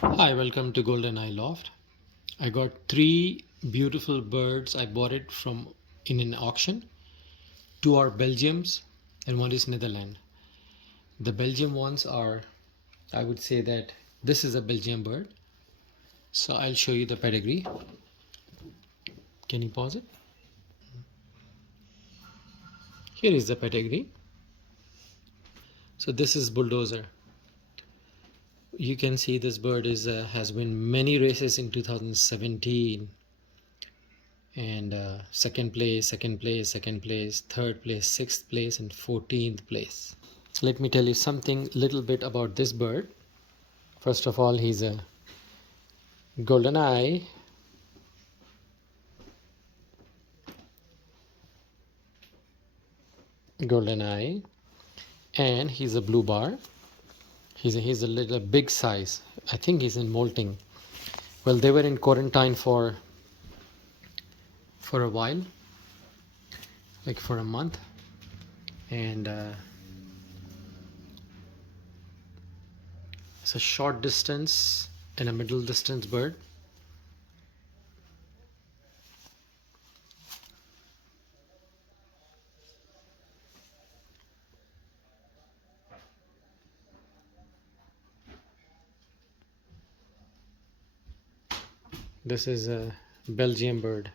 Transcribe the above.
Hi, welcome to Golden Eye Loft. I got three beautiful birds. I bought it from in an auction. Two are Belgiums and one is Netherlands. The Belgium ones are, I would say that this is a Belgian bird. So I'll show you the pedigree. Can you pause it? Here is the pedigree. So this is Bulldozer. You can see this bird has won many races in 2017 and second place, second place, second place, third place, sixth place, and 14th place. Let me tell you something little bit about this bird. First of all, he's a golden eye. Golden eye, and he's a blue bar. He's a little big size. I think he's in molting. Well, they were in quarantine for a while, like for a month, and it's a short distance and a middle distance bird. This is a Belgian bird.